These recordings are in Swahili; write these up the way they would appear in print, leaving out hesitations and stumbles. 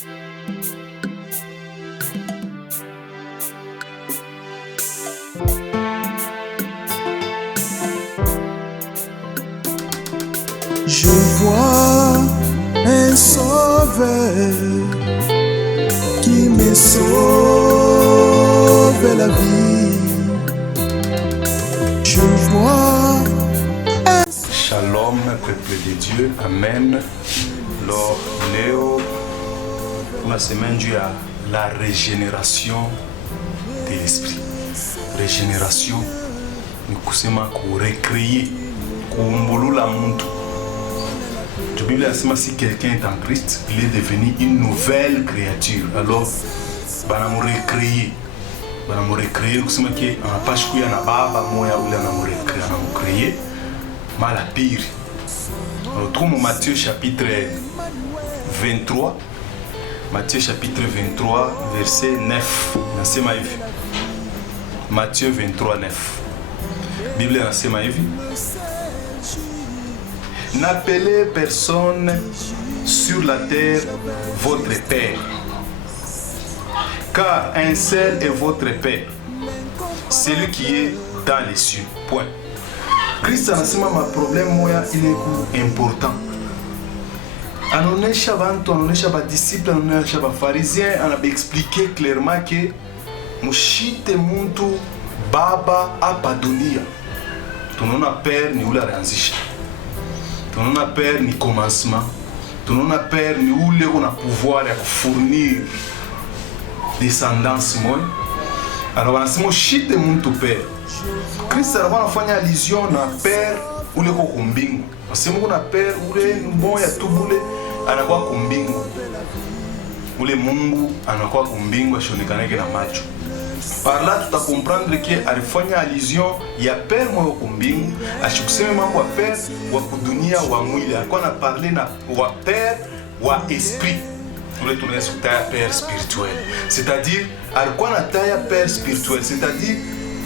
Je vois un sauveur qui me sauve la vie. Je vois un... Shalom, peuple de Dieu, Amen. Alors, Léo, la semaine du à la régénération de l'esprit. Régénération, nous kusema ku recréer, kuumbulula muntu. La Bible a dit si quelqu'un est en Christ, il est devenu une nouvelle créature. Alors, banamo recréer. Banamo recréer, kusema que en page kuya na baba moya ule anamo recréer. Mala pire. Alors, trouve Matthieu chapitre 23. Matthieu chapitre 23, verset 9. Nasema hivi. Matthieu 23, 9. Bible nasema hivi. N'appelez personne sur la terre votre Père, car un seul est votre Père, celui qui est dans les cieux. Point. Christ anasema ma problème moya ile ku important. Anaonesha bantu, anaonesha ba disciples, anaonesha ba pharisiens, anaexpliquer clairement que mushite muntu baba hapa dunia. Tunaona Père ni ule alianzisha. Tunaona Père ni commencement. Tunaona Père ni ule una pouvoir ya kufournir descendance moya. Alors wanasema shite muntu Père. Kristo alikuwa anafanya allusion na Père ule kwa kumbingu. Wasema kuna Père ule moya tu ule anakuwa kumbingu. Ule Mungu anakuwa kumbingu ashionekaneke na macho. Par là tu vas comprendre que alifanya allusion ya Père moyo kumbingu, ashikusema mambo ya Père wa kudunia wa mwili. Alikuwa na parler na wa Père wa esprit. Ule tunaweza kutaja Père spirituel. C'est-à-dire alikuwa na taja Père spirituel, c'est-à-dire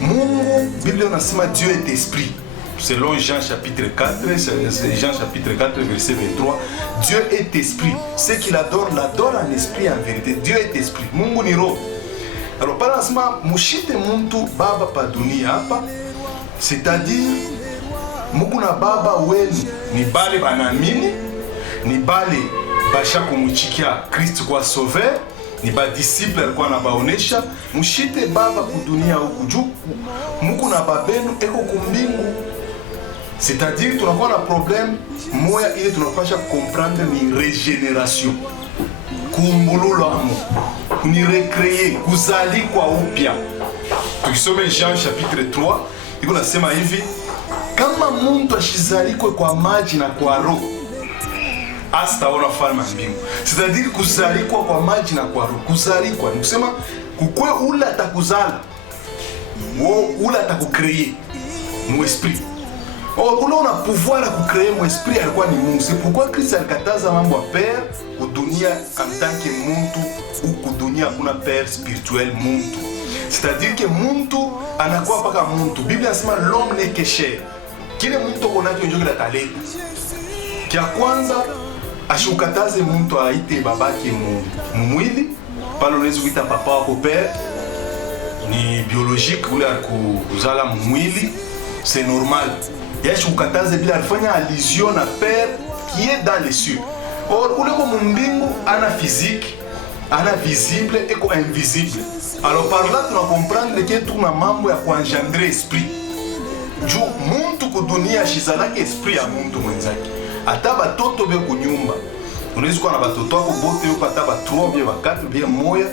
Mungu, Bible inasema Dieu est esprit. Selon Jean chapitre 4, Jean chapitre 4 verset 23, Dieu est esprit. Ce qu'il adore, l'adore en esprit en vérité. Dieu est esprit. Mungu ni roho. Alors par là, mushite muntu baba pa dunia hapa, c'est-à-dire Mungu na baba wenu ni bale banamini, ni bale basha kumuchikia Kristo kwa sauver, ni ba disciple alikuwa na baonesha, mushite baba ku dunia huku juu, Mungu na babenu eko kumbingu. C'est-à-dire tunakuwa na problème moya ile tunapasha comprendre ni régénération. Kumbulula amo. Ni recréer, kuzali kwa upya. Tukisome Jean chapitre 3, iko nasema hivi, kama mtu ashizalikwe kwa maji na kwa roho, hataona ufalme wa mbingu. C'est-à-dire kuzalikwa kwa maji na kwa roho. Kuzalikwa ni kusema kukwe ule atakuzala. Ule atakukreer mu esprit. Ule una pouvoir à créer mon esprit alikuwa ni Mungu. C'est pourquoi Christ alikataza mambo ya Père kudunia en tant que muntu ou kudunia kuna Père spirituel muntu. C'est-à-dire que muntu anakuwa paka muntu. Bible inasema l'homme n'est que chair. Kile muntu konaki njoki la taleta. Kia kwanza ashukataze muntu aite babake mwili. Palo unaweza kuita papa wako Père. Ni biologique ule alikuzala mwili. C'est normal. Yesu kukataze bila alifanya allusion na Père qui est dans les cieux. Or ule ko mbingu ana physique, ana visible et ko invisible. Alors par là tu vas comprendre que tuna mambo ya kuengendrer esprit. Ju muntu kudunia shizalake esprit ya muntu mwenzake. Ata batoto be kunyumba. Unaweza kuwa na batoto wako bote yuko ata ba 3 bien ba 4 bien moya.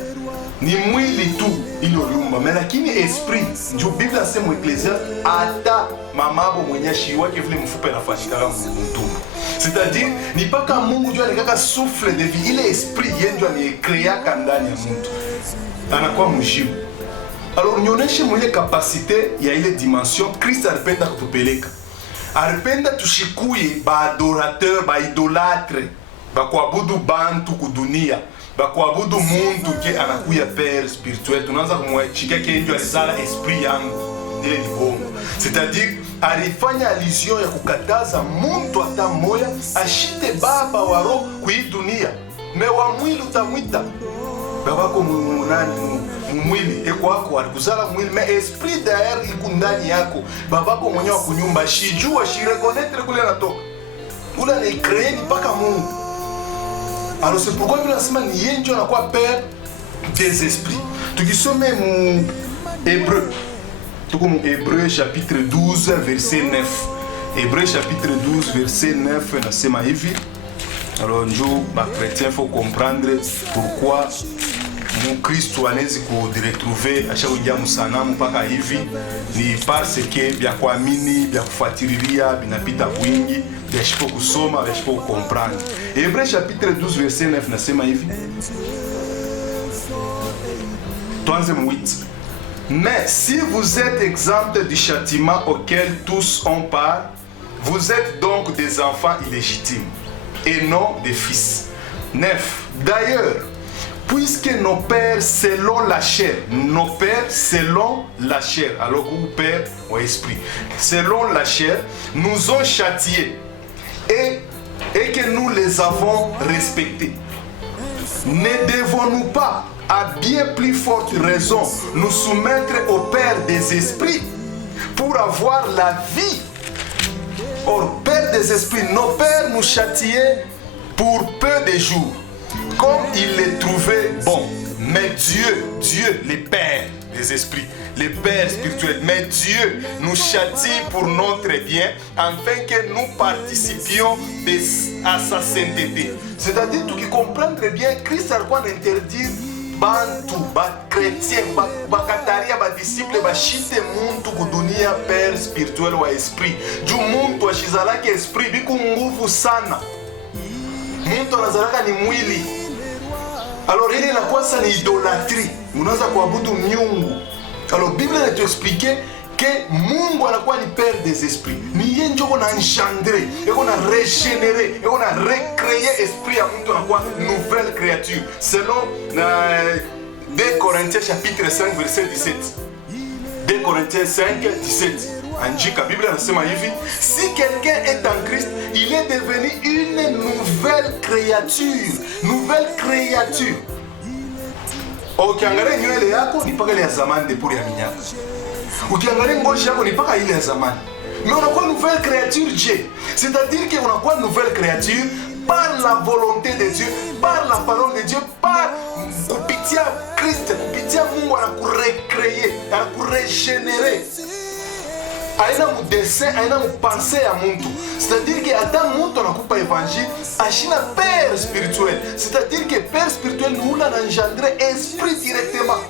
Ni mwili tu ilo liumba, lakini esprit, ndio Biblia inasema Ecclésiaste, ata mamabo mwenye shiwa kivile mfupa inafanyika kama mtumbo. C'est-à-dire ni paka Mungu ndio alikaka souffle de vie, ile esprit yenjo alicrea ndani ya mtu. Anakuwa mjibu. Alors nyoneshe mwenye capacité ya ile dimension Christ alipenda kutupeleka. Alipenda tushikuye ba adorateur, ba idolâtre, ba kuabudu bantu kudunia. Bakuabudu muntu ke anakuya Père spirituel. Tunaanza kumwachika ke ndio alisala esprit yangu ile ni bongo. C'est-à-dire alifanya allusion ya kukataza muntu hata moya ashite baba wa roho kui dunia. me wa mwili utamwita babako munani mwili eko wako alikuzala mwili, me esprit derrière iko ndani yako. Babako mwenye wa kunyumba shijua shirekonetre kule natoka ule anaicree ni mpaka Mungu. Alors c'est pourquoi Bible nasema ni yeye ndio anakuwa père des esprits. Tukisome mu Hébreu, tuko mu Hébreu chapitre 12 verset 9. Hébreu chapitre 12 verset 9 nasema hivi. Alors nous, les chrétiens, il faut comprendre pourquoi mon Christ anawezi kudiretrouver à chaque fois musanamu mpaka hivi, ni parce que vya kuamini vya kufuatilia vinapita wingi, vya shipo kusoma, vya shipo comprendre. Hébreu chapitre 12 verset 9 nasema hivi. Tuanze mu 8. Mais si vous êtes exempts du châtiment auquel tous ont part, vous êtes donc des enfants illégitimes et non des fils. 9. D'ailleurs, puisque nos pères selon la chair, alors que vous père ou esprit, selon la chair, nous ont châtiés et que nous les avons respectés, ne devons-nous pas, à bien plus forte raison, nous soumettre au Père des esprits pour avoir la vie? Or, Père des esprits, nos pères nous châtiaient pour peu de jours, comme ils les trouvaient bons. Mais Dieu, les pères des esprits, les pères spirituels, mais Dieu nous châtie pour notre bien, afin que nous participions à sa sainteté. C'est-à-dire, tout qui comprendre bien, Christ a quoi interdire bantu, ba chrétien, ba kataria, ba disciple, ba shite muntu kudunia père spirituel wa esprit. Ju muntu ashizalaki esprit biku nguvu sana. Muntu anazalaka ni mwili. Alors ile inakuwa sana ni idolatrie. Unaanza kuabudu miungu. Alors Bible inatu expliquer que Mungu anakuwa ni père des esprits. Ni yeye ndio na engendrer, eko na régénérer, eko na recréer esprit ya mtu anakuwa nouvelle créature. Selon 2 Corinthiens chapitre 5 verset 17. 2 Corinthiens 5 17. Anjika Bible anasema hivi, si quelqu'un est en Christ, il est devenu une nouvelle créature. Nouvelle créature. Ukiangalia nywele yako ni paka ile ya zamani de puri ya minyaka. Ukiangalia ngozi yako ni paka ile ya zamani. Mais on a quoi nouvelle créature Dieu. C'est-à-dire qu'on a quoi nouvelle créature par la volonté de Dieu, par la parole de Dieu, par kupitia Christ, kupitia Mungu anakurecréer, anakurégénérer. Aina mu dessin, aina mu pensée ya muntu. C'est-à-dire que ata muntu anakupa évangile, ashina père spirituel. C'est-à-dire que père spirituel nous l'a engendré esprit directement.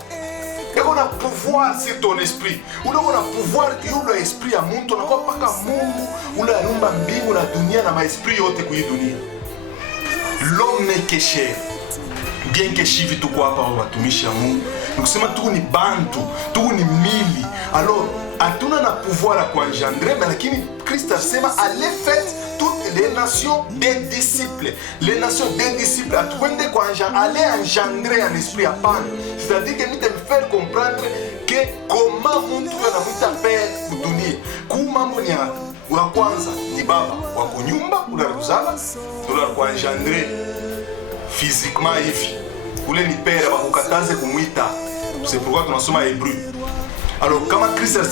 Et on a pouvoir sur ton esprit. On a pouvoir sur l'esprit ya muntu. On a pas paka Mungu, on a rumba mbingu na dunia na maesprit yote kui dunia. L'homme n'est que cher. Bien que shivi tuko hapa watumishi ya Mungu. Nikusema tuko ni bantu, tuko ni mili. Alors hatuna na pouvoir à kuengendrer, mais lakini Christ asema allez faites toutes les nations des disciples. Les nations des disciples atuende kwa aller engendrer un esprit à pan. C'est-à-dire que nous devons faire comprendre que comment mtu anamuita père kudunia. Kumambo ni wa kwanza ni baba wa kunyumba unaruzala, tunakuengendrer physiquement hivi. Ule ni père bakukataze kumuita. C'est pourquoi tunasoma Hébreu. Alors, comme Christ a dit,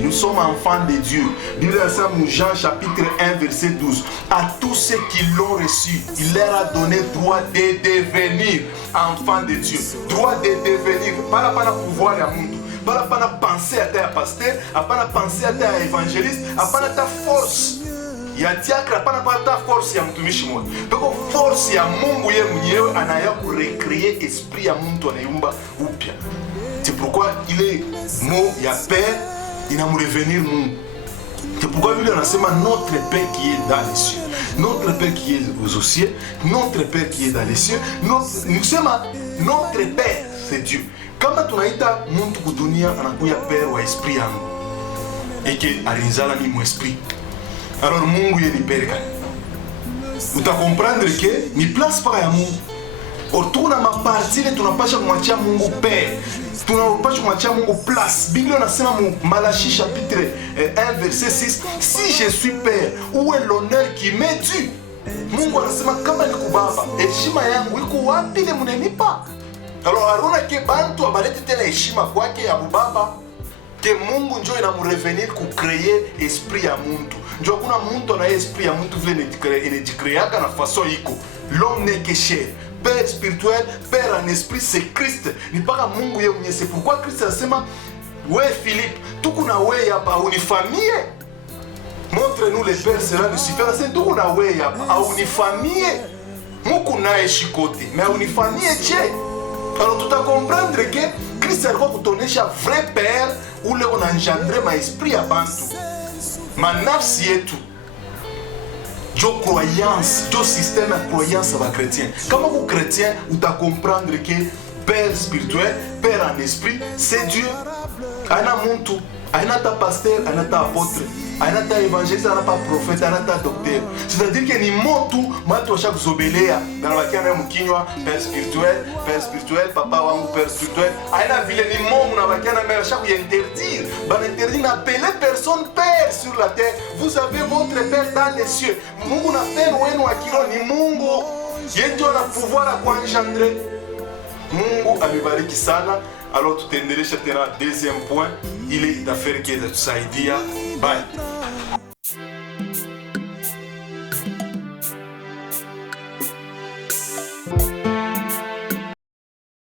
nous sommes enfants de Dieu. Bible dit Jean chapitre 1 verset 12. À tous ceux qui l'ont reçu, il leur a donné droit de devenir enfants de Dieu. Droit de devenir. Pas la pouvoir à monde. Pas la penser à ta pasteur, pas la penser à ta évangéliste, pas la ta force. Ya diakra pana pata force ya mtumishi mmoja. Peko force ya Mungu yeye mwenyewe anaya kurecréer esprit ya mtu anayeumba upya. C'est pourquoi il est mot ya père, il a mu revenir Mungu. C'est pourquoi Bible anasema notre Père qui est dans les cieux. Notre Père qui est aux cieux, notre Père qui est dans les cieux. Nous sommes notre Père, c'est Dieu. Kama tunaita mtu kudunia anakuya père wa esprit yangu. Eke alinzala ni mu esprit. Alors Mungu yeni père kani. Uta comprendre que ni place para ya Mungu. Or tuna mapartile tunapasha kumwachia Mungu père. Tunapasha kumwachia Mungu place. Biblia inasema mu Malachie chapitre 1 verset 6, si je suis père, où est l'honneur qui m'est dû? Mungu anasema kama niko baba, heshima yangu iko wapi ile mnanipa? Alors arona ke bantu abalete tena heshima kwake abu baba, ke Mungu njo inamurevenir ku créer esprit ya muntu. Njo kuna muntu ana esprit ya muntu vile inajikreaka na façon iko. L'homme n'est que chair. Père spirituel, Père en esprit, c'est Christ. Ni paka Mungu yeye mwenyewe. C'est pourquoi Christ anasema, "We Philippe, tukuna we hapa unifamie. Montre-nous le Père sera le suffisant." C'est tukuna we hapa unifamie. Muku naye shikote, mais unifamie je. Alors tu dois comprendre que Christ alikuwa kutonesha vrai Père ule unaengendrer ma esprit ya bantu. Manafsi yetu. Jo croyance, jo système de croyance à chrétien. Comment vous chrétien, vous doit comprendre que Père spirituel, Père en esprit, c'est Dieu. Ana muntu, ana ta pasteur, ana ta apôtre, ana ta évangéliste, ana ta prophète, ana ta docteur. C'est-à-dire que ni motu, matu chaque zobelea, dans la kiana mukinywa, Père spirituel, papa wangu Père spirituel. Ana vile ni momu na bakiana mais chaque interdire. Ban interdire n'appeler personne Père sur la terre. Vous avez votre Père dans les cieux. Mungu na Père wenu akilo ni Mungu. Yeye ndio ana pouvoir à kuengendrer. Mungu amebariki sana. Alors tutaendelesha tena deuxième point ile itaferi kiza tusaidia. Bye.